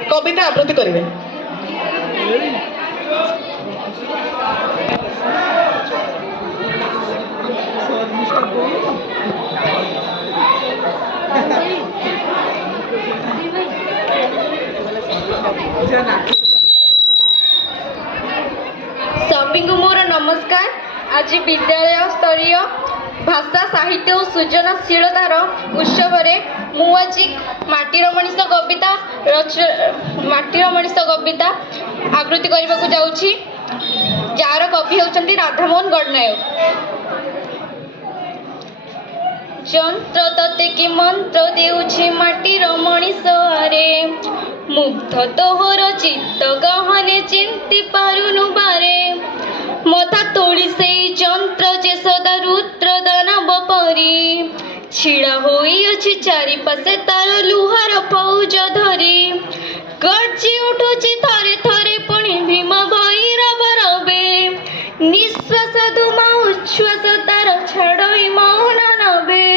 कविता आवृत्ति करेंगे। सभी को मोर नमस्कार। आज विद्यालय स्तरीय भाषा साहित्य और सृजनशीलतार उत्सव मु आज माटीर मनीष कविता आवृत्ति करने को जाऊँगी, जार कवि होती राधामोहन गणनायक। যন্ত্র ততে কি মন্ত্র দেউছি মাটির মଣିষ আরে, মুগ্ধ তোহর চিত্ত গহনে চিন্তি পারুনু বারে, মথা তোଳି সেই যন্ত্র যে সদা রুদ্র দানব পরি, ছিড়া হইଅଛି চারিপাশে তার লুহার ফৌজ ধরি, গর্জি উঠুছি থরে থরে পুଣି ভীম ভৈরব রবে, নিঃশ্বাস ধুমা উচ্ছ্বাস তার ছাড়ই মৌন নবে,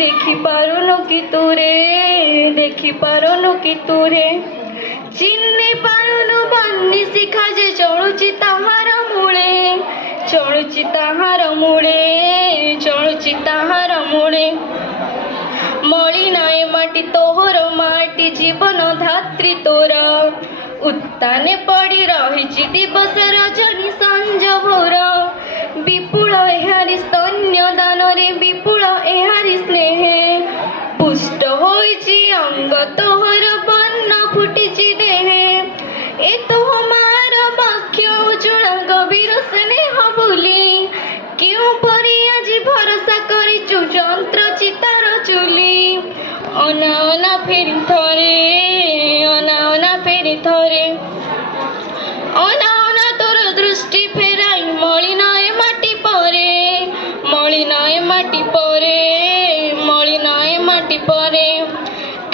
দেখি পারুনু কি তুরে, দেখি পারুনু কি তুরে, চিহ্নি পারুনু বন্দি শিখা যে চলুছি তাহার মূলে, চলুছি তাহার মূলে, চলুছি তাহার মূলে, মলিনায় মাটি তোহর মাটি জীবন ধাত্রী তোর, উত্তানে পড়ি রহিছি দিবস রজনী সঞ্জ ভোর, বিপুল এহারি স্তন্য দানরে বিপুল এহারি স্নেহে, পুষ্ট হইছি অঙ্গ তোহর বর্ণ ফুটিছি দেহে, এ তোমার বাক্য উজ্জ্বল গভীর স্নেহ বুলি, কেউ পরি আজি ভরসা করিছু যন্ত্র চিতার চুলি, অনা অনা ফেরি থরে, অনা অনা ফেরি থরে, অনা অনা তোর দৃষ্টি ফেরাই মলিনায় মাটি পরে, মলিনায় মাটি পরে, মলিনায় মাটি পরে,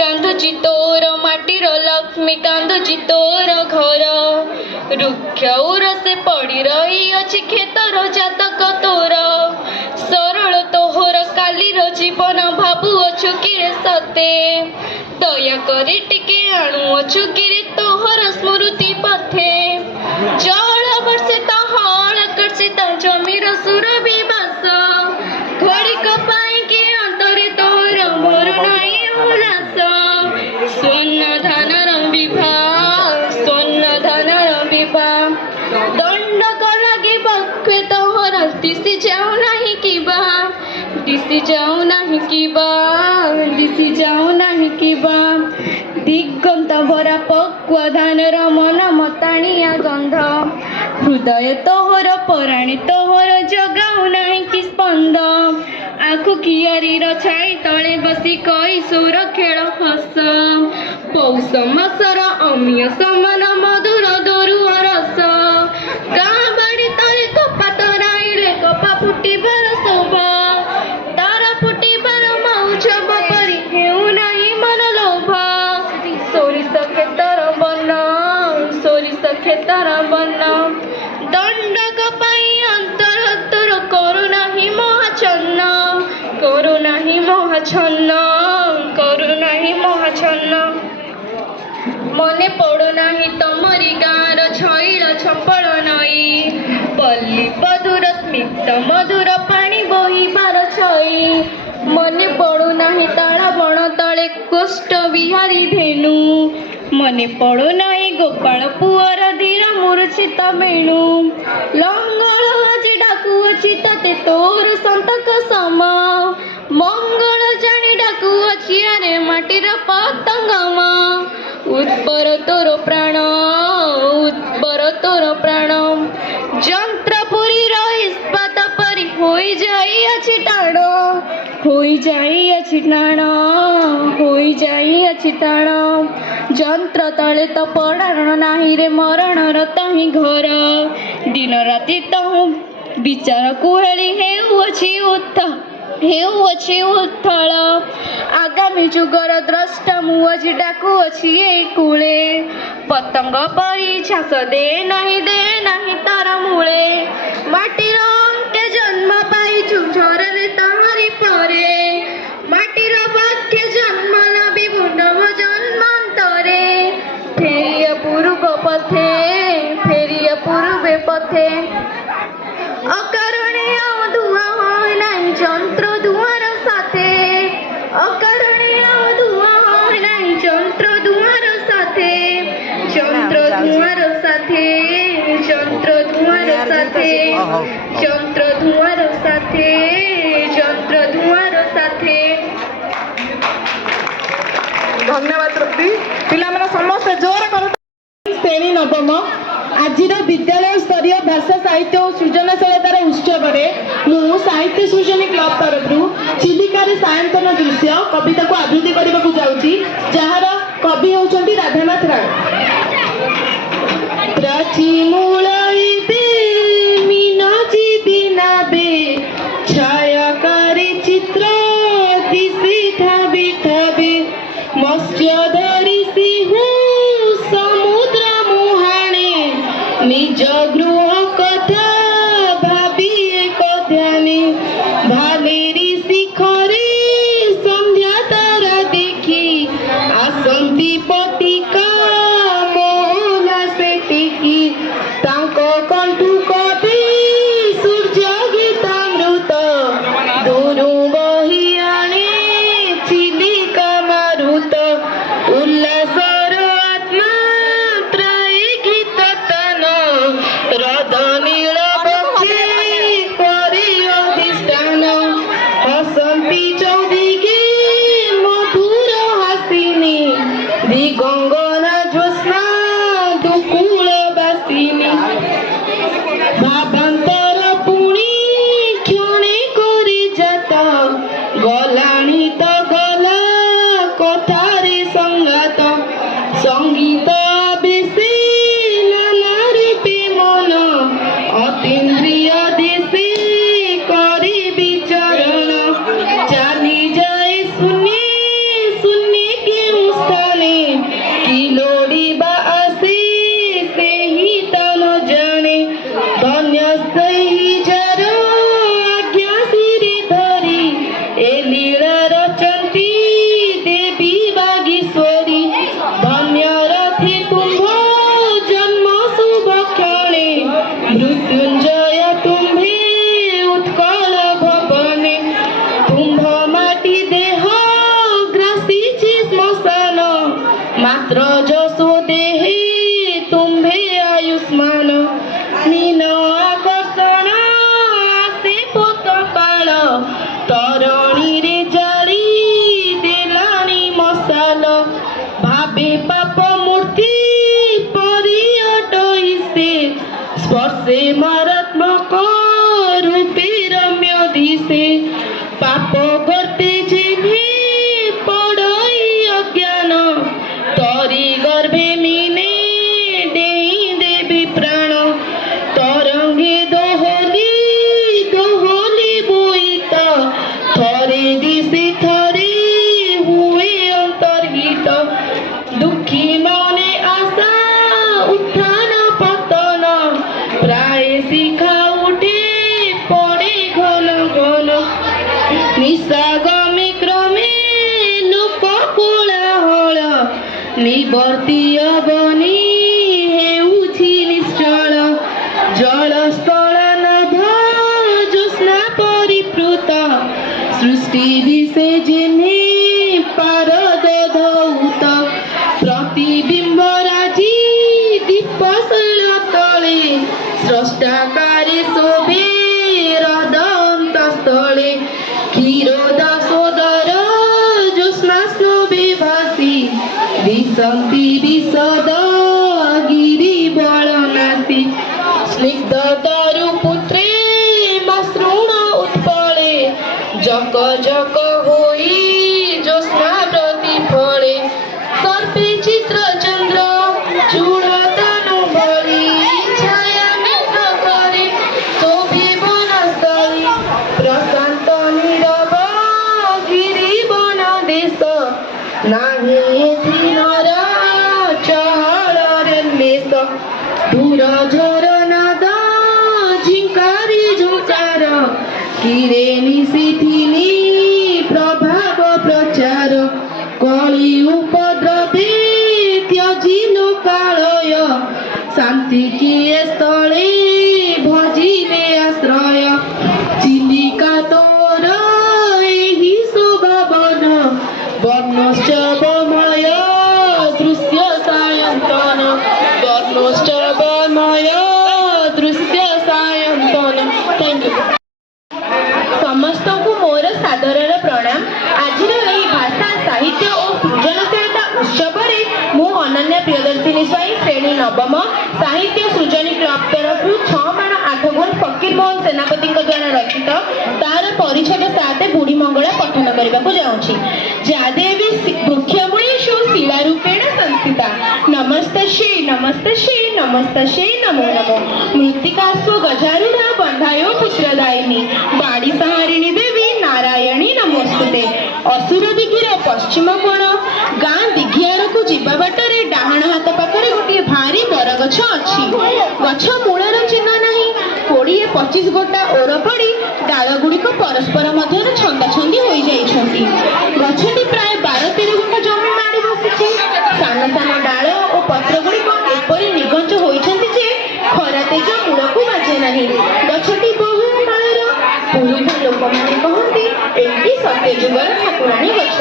কান্দুছি তোর মাটির লক্ষ্মী, কান্দুছি তোর ঘর, রুক্ষ উরসে পড়ি রহিଅଛି ক্ষেতর জাতক তোর, ସରଳ ତୋହର କାଲିର ଜୀବନ ଭାବୁଅଛୁ କିରେ ସତେ, ଦୟାକରି ଟିକେ ଆଣୁଅଛୁ କିରେ ତୋହର ସ୍ମୃତି ପଥେ, ଜଳ ବର୍ଷିତ ହଳ କର୍ଷିତ ଜମିର ସୁରଭି ବାସ, ଘଡ଼ିକ ପାଇଁକି ଅନ୍ତରେ ତୋର ମୋର ନାହିଁ ଉଲ୍ଲାସ, ସ୍ୱର୍ଣ୍ଣ ଧାନର ବିଭା, ସ୍ୱର୍ଣ୍ଣ ଧାନର ବିଭା, ଦଣ୍ଡକ ଲାଗି ବକ୍ଷେ ତୋହର ଦିଶି ଯାଉ ନାହିଁ କିବା, ଦିଶି ଯାଉ ନାହିଁ କିବା, ଦିଶି ଯାଉ ନାହିଁ କିବା, ଦିଗନ୍ତ ଭରା ପକ୍ୱ ଧାନର ମନ ମତାଣିଆ ଗନ୍ଧ, ହୃଦୟ ତୋହର ପରାଣୀ ତୋହର ଜଗାଉ ନାହିଁ କି ସ୍ପନ୍ଦ, ଆଖୁ କିଆରୀର ଛାଇ ତଳେ ବସି କଇଶୋର ଖେଳ ହସ, ପୌଷ ମାସର ଅମିୟ ସମାନ ମଧୁର ଦରୁଅ ରସ, ଗାଁ ବାଡ଼ି ତଳେ କପା ତରାଇଲେ କପା ଫୁଟିବାର ଶୋଭା, ତାରା ଫୁଟିବାର ମଉଛବ ପରି ହେଉ ନାହିଁ ମନ ଲୋଭ, ସୋରିଷ କ୍ଷେତର ବନ, ସୋରିଷ କ୍ଷେତର ବନ, ଦଣ୍ଡକ ପାଇଁ ଅନ୍ତର ତୋର କରୁନାହିଁ ମହାଛନ୍ନ, କରୁନାହିଁ ମହାଛନ୍ନ, କରୁନାହିଁ ମହାଛନ୍ନ, ମନେ ପଡ଼ୁନାହିଁ ତମରି ଗାଁର ଛଇଳ ଛପଳ ନଈ, ପଲ୍ଲୀ ବଧୁର ସ୍ମିତ ମଧୁର ପାଣି ବହିବାର ଛଇ, ମନେ ପଡ଼ୁନାହିଁ ତାଳ ବଣ ତଳେ କୁଷ୍ଟ ବିହାରୀ ଧେନୁ, ମନେ ପଡ଼ୁନାହିଁ ଗୋପାଳ ପୁଅର ଧୀର ମୂର୍ଚ୍ଛିତ ବେଣୁ, ଲଙ୍ଗଳ ଆଜି ଡାକୁଅଛି ତତେ ତୋର ସନ୍ତକ ସମ, ମଙ୍ଗଳ ଜାଣି ଡାକୁଅଛି ଆରେ ମାଟିର ପତଙ୍ଗମ, ଉର୍ବର ତୋର ପ୍ରାଣ, ଉର୍ବର ତୋର ପ୍ରାଣ, ଯନ୍ତ୍ର ପୁରୀର ଇସ୍ପାତ ପରି ହୋଇଯାଇଅଛି ଟାଣ, ହୋଇଯାଇଅଛି ଟାଣ, ହୋଇଯାଇଅଛି ଟାଣ, ଯନ୍ତ୍ର ତଳେ ତ ପଡ଼ାଣ ନାହିଁ ରେ ମରଣର ତହିଁ ଘର, ଦିନ ରାତି ତହୁଁ ବିଚାର କୁହେଳି ହେଉଅଛି ହେଉଅଛି ଉତ୍ଥଳ, ଆଗାମୀ ଯୁଗର ଦ୍ରଷ୍ଟା ମୁଁ ଆଜି ଡାକୁଅଛି ଏଇ କୂଳେ, ପତଙ୍ଗ ପରି ଝାସ ଦେ ନାହିଁ ତାର ମୂଳେ, ମାଟିର ଅଙ୍କେ ଜନ୍ମ ପାଇଛୁ ଝରରେ ତାହାରି ପରେ, ମାଟିର ବାକ୍ୟ ଜନ୍ମ ନବିବୁ ନବ ଜନ୍ମାନ୍ତରେ, অকারণে ধোঁয়া হয় নাই যন্ত্র ধোঁয়ার সাথে, অকারণে ধোঁয়া হয় নাই যন্ত্র ধোঁয়ার সাথে, যন্ত্র ধোঁয়ার সাথে, যন্ত্র ধোঁয়ার সাথে, যন্ত্র ধোঁয়ার সাথে, যন্ত্র ধোঁয়ার সাথে। ধন্যবাদ তৃପ୍ତି। ପିଲାମାନେ ସମସ୍ତେ ଜୋର କର। ଶ୍ରେଣୀ ନବମ ଆଜିର ବିଦ୍ୟାଳୟ ସ୍ତରୀୟ ଭାଷା ସାହିତ୍ୟ ଓ ସୃଜନଶୀଳତାର ଉତ୍ସବରେ ମୁଁ ସାହିତ୍ୟ ସୃଜନୀ କ୍ଲବ ତରଫରୁ ଚିଲିକାରେ ସାୟନ୍ତନ ଦୃଶ୍ୟ କବିତାକୁ ଆବୃତ୍ତି କରିବାକୁ ଯାଉଛି, ଯାହାର କବି ହେଉଛନ୍ତି ରାଧାନାଥ ରାୟ। ପ୍ରାଚୀ ମୂଳଇବେ ମିନଚି ବିନାବେ ଛାୟାକାରୀ ଚିତ୍ର ଦିଶି ଠାବି ଠାବେ ମତ୍ସ୍ୟ ଧରି ସିଂହୁ ସମୁଦ୍ର ମୁହାଣେ ନିଜ ଗୃହ କଥା ଭାବି ଏକ ଧ୍ୟାନେ ଭାଲେରି ଶିଖରେ ସନ୍ଧ୍ୟା ତାରା ଦେଖି ଆସନ୍ତି ପତିକା ମୋହନା ସେତିକି ତାଙ୍କ କଣ୍ଠୁ କବି ସୂର୍ଯ୍ୟ ଗୀତାମୃତ ଦୂରୁ ବହି ଆଣେ ଚିଲିକା ମାରୁତ ଉଲ୍ଲାସର ଆତ୍ମା ତ୍ରାଇ ଗୀତ ତାନ ହ୍ରଦ ନୀଳ ବକ୍ଷେ କରି ଅଧିଷ୍ଠାନ ହସନ୍ତି ଚୌଦିକେ ମଧୁର ହାସିନୀ ଦିଗଙ୍ଗନା ଜ୍ୟୋତ୍ସ୍ନା ଦୁକୁଳ ବାସିନୀ ଭାବାନ୍ତର ପୁଣି କ୍ଷଣେ କରି ଜାତ ଗଲାଣି ତ ଗଲା କଥାରେ ସଂଗାତ ସଙ୍ଗୀତ ବେଶୀ ନାନା ରୂପେ ମନ ଅତୀନ୍ଦ୍ରିୟ ଦେଶେ କରି ବିଚରଣ ଚାଲି ଯାଏ ଶୂନ୍ୟ ଶୂନ୍ୟ କେଉଁ ସ୍ଥାନେ କି ଲୋଡ଼ିବା ଆସେ ସେହି ତା ନ ଜାଣେ ଧନ୍ୟ ସେହି ଯାର ଆଜ୍ଞା ଶିରେ ଧରି ଏ ଲୀଳା ରଚନ୍ତି ଦେବୀ ବାଗୀଶ୍ୱରୀ ଧନ୍ୟ ରଥେ ତୁମ୍ଭ ଜନ୍ମ ଶୁଭ କ୍ଷଣେ ମୃତ୍ୟୁଞ୍ଜୟ ତୁମ୍ଭେ ଉତ୍କଳ ଭବନେ ତୁମ୍ଭ ମାଟି ଦେହ ଗ୍ରାସିଛି ଶ୍ମଶାନ ମାତ୍ର ଯଶୋ ଦେହେ ତୁମ୍ଭେ ଆୟୁଷ୍ମାନ ମୀନ ଆକର୍ଷଣ ଆସେ ପୋତ ପାଳ ତରଣୀରେ ଜାଳି ଦେଲାଣି ମଶାଲ ଭାବେ ପାପ ମୂର୍ତ୍ତି ପରି ଅଟଇ ସେ ସ୍ପର୍ଶେ ମାରାତ୍ମକ ରୂପେ ରମ୍ୟ ଦିଶେ ପାପ ଗର୍ତ୍ତେ ଯେହ୍ନେ ପଡ଼ଇ ଅଜ୍ଞାନ ତରି ଗର୍ଭେ ମିନେ ଡେଇଁ ଦେବେ ପ୍ରାଣ ତରଙ୍ଗେ ଦୋହଲି ଦୋହଲି ବୋଇତ ଥରେ ଦିଶେ ଥରେ ହୁଏ ଅନ୍ତର୍ହିତ ଦୁଃଖୀ ମନେ ଆଶା ଉତ୍ଥାନ ପତନ ପ୍ରାୟ ଶିଖା ଉଠେ ପଡ଼େ ଘନ ଘନ ନିଶାଗମେ କ୍ରମେ ଲୋକ କୋଳାହଳ ନିବର୍ତ୍ତି ଅବନି ହେଉଛି ନିଶ୍ଚଳ ଜଳସ୍ଥଳ ନଭ ଜ୍ୟୋତ୍ସ୍ନା ପରିପୃତ ସୃଷ୍ଟି ଦିଶେ ଯେହ୍ନେ ପାରଦ ଧୌତ ପ୍ରତିବିମ୍ବ ରାଜି ଦୀପଶୈଳ ତଳେ ସ୍ରଷ୍ଟାକାରେ ଶୋଭେ ହ୍ରଦ ଅନ୍ତଃସ୍ଥଳେ କ୍ଷୀରୋଦ ସୋଦର ଜ୍ୟୋତ୍ସ୍ନା ସ୍ନବେ ଭାସି ଦିଶନ୍ତି ବିଶଦ ଗିରି ବଳନାସି ସ୍ନିଗ୍ଧ ତରୁ ପୁତ୍ରେ ମସୃଣ ଉତ୍ପଳେ ଜକ ଜକ ହୋଇ ଜ୍ୟୋତ୍ସ୍ନା ପ୍ରତିଫଳେ ସର୍ପେ ଚିତ୍ର ଚନ୍ଦ୍ର ଚୂଳ ତନୁ ଭଳି ଛାୟା ମିତ୍ର କରେ ଶୋଭେ ବନସ୍ଥଳୀ ପ୍ରଶାନ୍ତ ନୀରବ ଗିରି ବନ ଦେଶ ନାହିଁ ଏଥି ନର ଚହଳରେ ନିଶ ଦୂର ଝର ନାଦ ଝିଙ୍କାରି ଝୁଙ୍କାର କିରେ ନିଶିଥିନି ପ୍ରଭାବ ପ୍ରଚାର କଳି ଉପଦ୍ରବେ ତ୍ୟଜିଲ କାଳୟ ଶାନ୍ତି କିଏ ସ୍ଥଳେ ଭଜିଲେ ଆଶ୍ରୟ ଅନନ୍ୟା ପ୍ରିୟଦର୍ଶିନୀ ସ୍ୱାଇଁ ଶ୍ରେଣୀ ନବମ ସାହିତ୍ୟ ସୃଜନୀ କ୍ଲବ ତରଫରୁ 6 ମାଣ 8 ଗୁଣ ଫକୀର ମୋହନ ସେନାପତିଙ୍କ ଦ୍ୱାରା ରଚିତ ତାର ପରିଚ୍ଛଦ 7 ବୁଢ଼ୀ ମଙ୍ଗଳା ପଠନ କରିବାକୁ ଯାଉଛି। ଯାଦେବୀ ବୃକ୍ଷମୂଳେଷୁ ଶିଳାରୂପେଣ ସଂସ୍ଥିତା ନମସ୍ତସ୍ୟୈ ନମସ୍ତସ୍ୟୈ ନମସ୍ତସ୍ୟୈ ନମୋ ନମଃ ମୃତ୍ତିକାସ୍ୱ ଗଜାରୂଢ଼ା ବନ୍ଧାୟୋ ପୁତ୍ରଦାୟିନୀ ବାଡ଼ି ସାହାରିଣୀ ଦେବୀ ନାରାୟଣୀ ନମୋସ୍ତୁତେ। ଅସୁର ଦିଘିର ପଶ୍ଚିମ କୋଣ ଗାଁ ଦିଘି ଆଡ଼କୁ ଯିବା ବାଟରେ ଡାହାଣ ହାତ ପାଖରେ ଗୋଟିଏ ଭାରି ବରଗଛ ଅଛି। ଗଛ ମୂଳର ଚିହ୍ନ ନାହିଁ। 20-25 ଗୋଟା ଓର ପଡ଼ି ଡାଳ ଗୁଡ଼ିକ ପରସ୍ପର ମଧ୍ୟରେ ଛନ୍ଦାଛନ୍ଦି ହୋଇଯାଇଛନ୍ତି। ଗଛଟି ପ୍ରାୟ 12-13 ଗୁଣ୍ଠ ଜମି ମାଡ଼ି ବସିଛି। ସାନ ସାନ ଡାଳ ଓ ପତ୍ର ଗୁଡ଼ିକ ଏପରି ନିଘଞ୍ଚ ହୋଇଛନ୍ତି ଯେ ଖରା ତେଜ ମୂଳକୁ ବାଜେ ନାହିଁ। ଗଛଟି ବହୁ କାଳର। ପୁରୁଷ ଲୋକମାନେ କହନ୍ତି ଏଇଟି ସତ୍ୟଯୁଗର ଠାକୁରାଣୀ ଗଛ।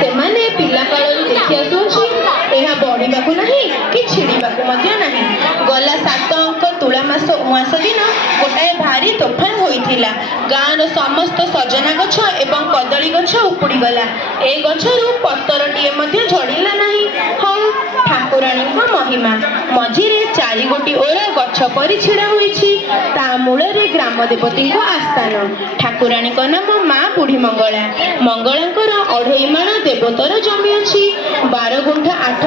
ସେମାନେ ପିଲା କାଳରୁ ଦେଖି ଆସୁଅଛି ଏହା ବଢ଼ିବାକୁ ନାହିଁ କି ଛିଡ଼ିବାକୁ ମଧ୍ୟ ନାହିଁ। ଗଲା 7 ଅଙ୍କ ତୁଳା ମାସ ଉଆଁସ ଦିନ ଗୋଟାଏ ଭାରି ତୋଫାନ ହୋଇଥିଲା। ଗାଁର ସମସ୍ତ ସଜନା ଗଛ ଏବଂ କଦଳୀ ଗଛ ଉପୁଡ଼ିଗଲା। ଏ ଗଛରୁ ପତରଟିଏ ମଧ୍ୟ ଝଡ଼ିଲା ନାହିଁ। ହଉ ଠାକୁରାଣୀଙ୍କ ମହିମା। ମଝିରେ 4 ଗୋଟି ଓର ଗଛ ପରି ଛିଡ଼ା ହୋଇଛି। ତା ମୂଳରେ ଗ୍ରାମ ଦେବତୀଙ୍କ ଆସ୍ଥାନ। ଠାକୁରାଣୀଙ୍କ ନାମ ମା ବୁଢ଼ୀ ମଙ୍ଗଳା। ମଙ୍ଗଳାଙ୍କର 2.5 ମାଣ ଦେବୋତ୍ତର ଜମି ଅଛି। 12 ଗୁଣ୍ଠ 8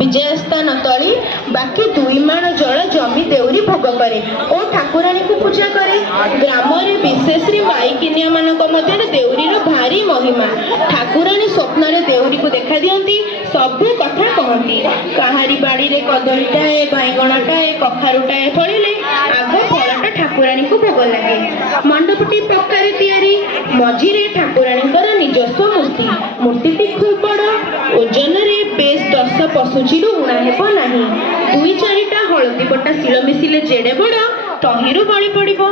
ବିଜୟସ୍ଥାନ ତଳି ବାକି 2 ମାଣ ଜଳ ଜମି ଦେଉରୀ ଭୋଗ କରେ ଓ ଠାକୁରାଣୀଙ୍କୁ ପୂଜା କରେ। ଗ୍ରାମରେ ବିଶେଷରେ ମାଇକିନିଆ ମାନଙ୍କ ମଧ୍ୟରେ ଦେଉରୀର ଭାରି ମହିମା। ଠାକୁରାଣୀ ସ୍ୱପ୍ନରେ ଦେଉରୀକୁ ଦେଖା ଦିଅନ୍ତି, ସବୁ କଥା କହନ୍ତି। କାହାରି ବାଡ଼ିରେ କଦଳୀଟାଏ ବାଇଗଣଟାଏ କଖାରୁଟାଏ ଫଳିଲେ ଆଗ ଫଳଟା ଠାକୁରାଣୀଙ୍କୁ ଭୋଗ ଲାଗେ। ମଣ୍ଡପଟି ପକ୍କାରେ ତିଆରି। ମଝିରେ ଠାକୁରାଣୀଙ୍କର ନିଜସ୍ୱ ମୂର୍ତ୍ତି। ମୂର୍ତ୍ତିଟି ଖୁବ୍ ବଡ଼। ଓଜନରେ ବେଶ 10 ପଶୁଚିରୁ ଉଣା ହେବ ନାହିଁ। 2-4ଟା ହଳଦୀ ବଟା ଶିଳ ମିଶିଲେ ଯେଡ଼େ ବଡ଼ ତହିଁରୁ ବଳି ପଡ଼ିବ।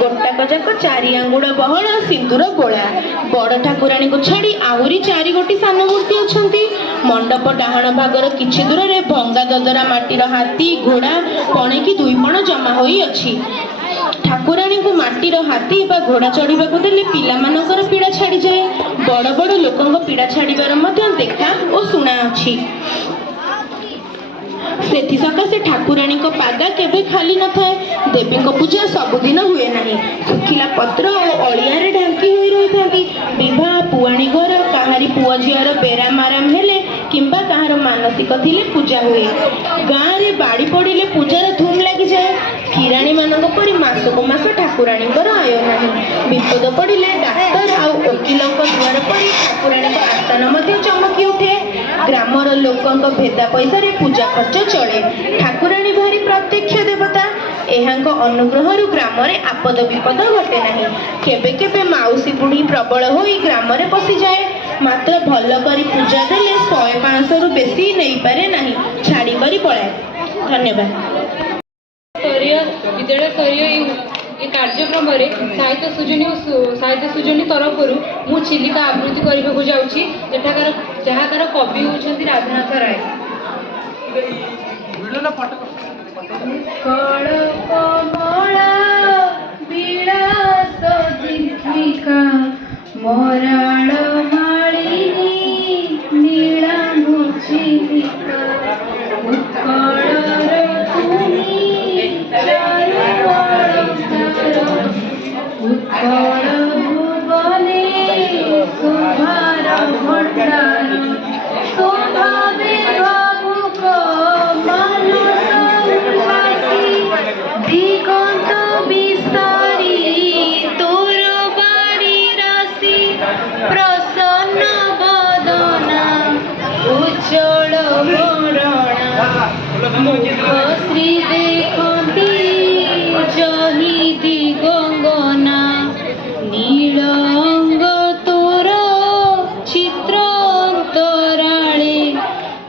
ଗୋଟାକ ଯାକ 4 ଆଙ୍ଗୁଳ ବହଳ ସିନ୍ଦୁର ବୋଳା। ବଡ଼ ଠାକୁରାଣୀଙ୍କୁ ଛାଡ଼ି ଆହୁରି 4 ଗୋଟି ସାନ ମୂର୍ତ୍ତି ଅଛନ୍ତି। ମଣ୍ଡପ ଡାହାଣ ଭାଗର କିଛି ଦୂରରେ ଭଙ୍ଗା ଦଦରା ମାଟିର ହାତୀ ଘୋଡ଼ା ପଣେଇକି 2 ପଣ ଜମା ହୋଇଅଛି। ଠାକୁରାଣୀଙ୍କୁ ମାଟିର ହାତୀ ବା ଘୋଡ଼ା ଚଢ଼ିବାକୁ ଦେଲେ ପିଲାମାନଙ୍କର ପୀଡ଼ା ଛାଡ଼ିଯାଏ। ବଡ଼ ବଡ଼ ଲୋକଙ୍କ ପୀଡ଼ା ଛାଡ଼ିବାର ମଧ୍ୟ ଦେଖା ଓ ଶୁଣା ଅଛି। ସେଥିସକାଶେ ଠାକୁରାଣୀଙ୍କ ପାଦା କେବେ ଖାଲି ନଥାଏ। ଦେବୀଙ୍କ ପୂଜା ସବୁଦିନ ହୁଏ ନାହିଁ। ଶୁଖିଲା ପତ୍ର ଓ ଅଳିଆରେ ଢାଙ୍କି ହୋଇ ରହିଥାନ୍ତି। ବିବାହ ପୁଆଣୀ ଘର କାହାରି ପୁଅ ଝିଅର ବେରା ମାରାମ ହେଲେ କିମ୍ବା କାହାର ମାନସିକ ଥିଲେ ପୂଜା ହୁଏ। ଗାଁରେ ବାଡ଼ି ପଡ଼ିଲେ ପୂଜାର ଧୁମ୍ ଲାଗିଯାଏ। କିରାଣୀ ମାନଙ୍କ ପରି ମାସକୁ ମାସ ଠାକୁରାଣୀଙ୍କର ଆୟ ନାହିଁ। ବିପଦ ପଡ଼ିଲେ ଡାକ୍ତର ଆଉ ଓକିଲଙ୍କ ଦୁଆର ପରି ଠାକୁରାଣୀଙ୍କ ଆସ୍ଥାନ ମଧ୍ୟ ଚମକି ଉଠେ। ଗ୍ରାମର ଲୋକଙ୍କ ଭେଦା ପଇସାରେ ପୂଜା ଖର୍ଚ୍ଚ ଚଳେ। ଠାକୁରାଣୀ ଭାରି ପ୍ରତ୍ୟକ୍ଷ ଦେବତା। ଏହାଙ୍କ ଅନୁଗ୍ରହରୁ ଗ୍ରାମରେ ଆପଦ ବିପଦ ଘଟେ ନାହିଁ। କେବେ କେବେ ମାଉସୀ ବୁଢ଼ୀ ପ୍ରବଳ ହୋଇ ଗ୍ରାମରେ ପଶିଯାଏ। ମାତ୍ର ଭଲ କରି ପୂଜା ଦେଲେ 100-500ରୁ ବେଶୀ ନେଇପାରେ ନାହିଁ, ଛାଡ଼ି କରି ପଳାଏ। ଧନ୍ୟବାଦ। ବିଦ୍ୟାଳୟ ସ୍ତରୀୟ ଏ କାର୍ଯ୍ୟକ୍ରମରେ ସାହିତ୍ୟ ସୃଜନୀ ତରଫରୁ ମୁଁ ଚିଲିକା ଆବୃତ୍ତି କରିବାକୁ ଯାଉଛି। ଯାହାର କବି ହେଉଛନ୍ତି ରାଧାନାଥ ରାୟ। କଳକମଳା ବିଳାସ ଦୀର୍ଘିକା ମରାଳ ମାଳିନୀ ନୀଳାମ୍ବୁ ଚିଲିକା ଉତ୍କଳର ତୁମି ଚାରୁ ଅଳଙ୍କାର ଉତ୍କଳ ଭୁବନେ ଶୋଭାର ଭଣ୍ଡାର ଶୋଭାବେ ଭାବୁକ ମାନସ ଉଲ୍ଲାସୀ ଦିଗନ୍ତ ବିସ୍ତାରୀ ତୋର ବାଡ଼ି ରାଶି ପ୍ରସନ୍ନ ବଦନା ଉଜ୍ଜଳ ବରଣା ମୁଖ ଶ୍ରୀ ଦେଖନ୍ତି ଜହି ଦିଗଙ୍ଗନା ନୀଳ ଅଙ୍ଗ ତୋର ଚିତ୍ର ଅନ୍ତରାଳେ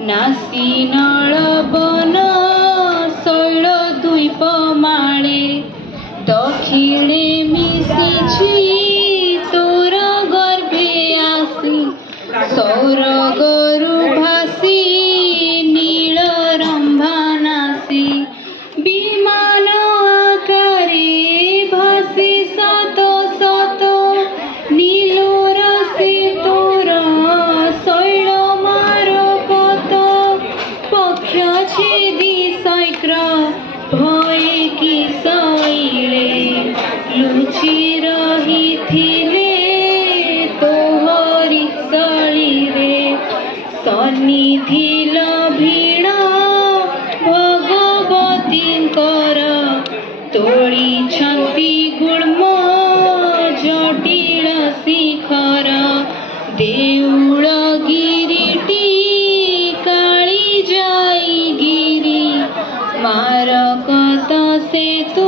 ନାସି ନଳବନ ଶୈଳ ଦ୍ୱୀପ ମାଳେ ଦକ୍ଷିଣେ ମିଶିଛି ତୋର ଗର୍ଭେ ଆସି ସୌରଗରୁ ଭାସି ନୀଳ ରମ୍ଭାନାସି ବିମାନ ଆକାରେ ଭାସି ଶତ ଶତ নীলর সে তোর শৈল মার কত କରିଛନ୍ତି ଗୁଳ୍ମ ଜଟିଳ ଶିଖର ଦେଉଳଗିରିଟି କାଳିଜାଇ ଗିରି ମାରକତ ସେତୁ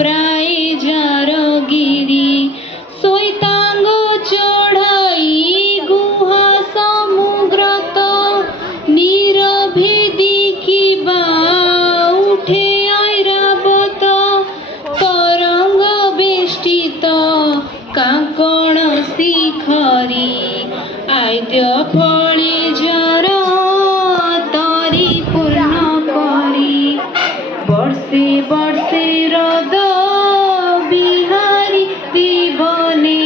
ପ୍ରାୟ ଜାରଗିରି ଶୈତାଙ୍ଗ ଚଢ଼ାଇ ଗୁହା ସମୁଗ୍ରତ ନିରଭେଦି କିବା উঠে ঐরাবত তরঙ্গ বেষ্টিত কাঙ্কণ শিখরি আদ্য ফলে জর তরি পূর্ণ করি বর্ষে বর্ষে হ্রদ বিহারী জীবনে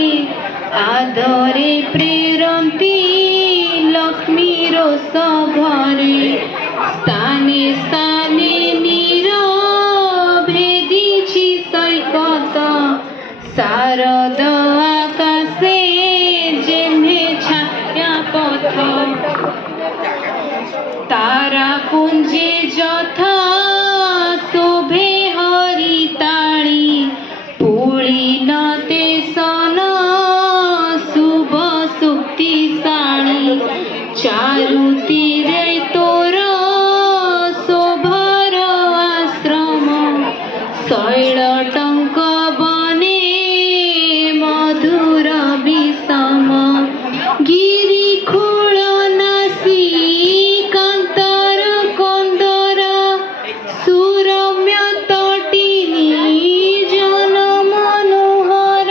আদরে প্রেরন্তি লক্ষ্মীর সঘরে স্থানে স্থানে নীরভেদিছি সৈকত শারদ আকাশে যেমে ছায়া পথ তারা পুঞ্জে যথা শোভে হরিতাଳି পুলিনতে সন শুভ সুক্তিশালী চারুতীরে তোর শোভার আশ্রম শৈল টঙ্ক বনে মধুর বিষম গিরি খোল নাসি কান্তর কন্দর সুরম্য তটিনী জন মনোহর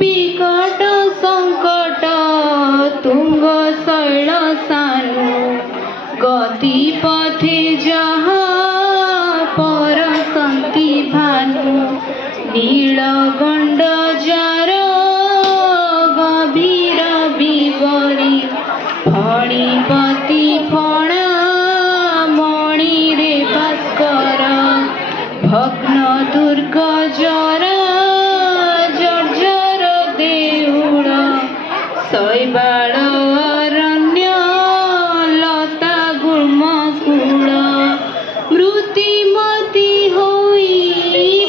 বিকট সংকট তুঙ্গ শৈল সানু গতি পথে যাহা পরসন্তি ভানু নীলগণ্ড যার গভীর বিবরী ফণিপতি ফণা মণিরে ভাস্কর ভগ্ন দুর্গ জরা জর্জর দেউଳ শৈবাଳ অরণ্য লতা গুল্ম কূଳ মৃতিমতি হই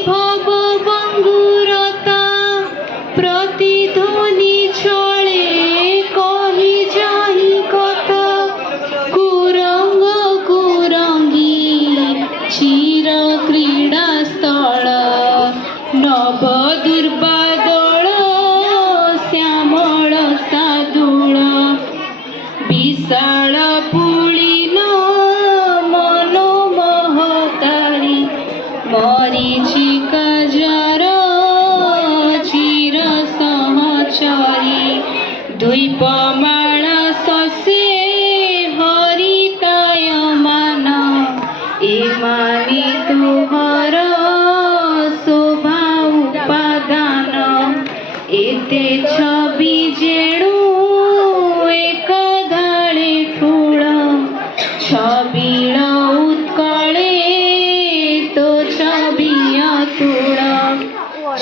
ভব বঙ্গুরতা প্রতিধ্বনি ছলে কহি যাহি কথা কুরঙ্গ কুরঙ্গী চির ক্রীড়া স্থল নব দুর্বাদল শ্যামଳ সাদুଳ বিশাল পুলিন মনোমহতারি মরিচিকা যার চির সহচরী দ্বীপমালা শশে হরিতায়মান এমানি তুহর শোভা উপাদান এতে ছবি যেণু এক ধারে ফুল ছবিল উৎকলে তো ছবি অতুল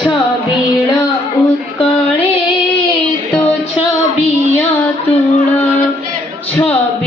ছবিল উৎকলে তো ছবি অতুল ছবি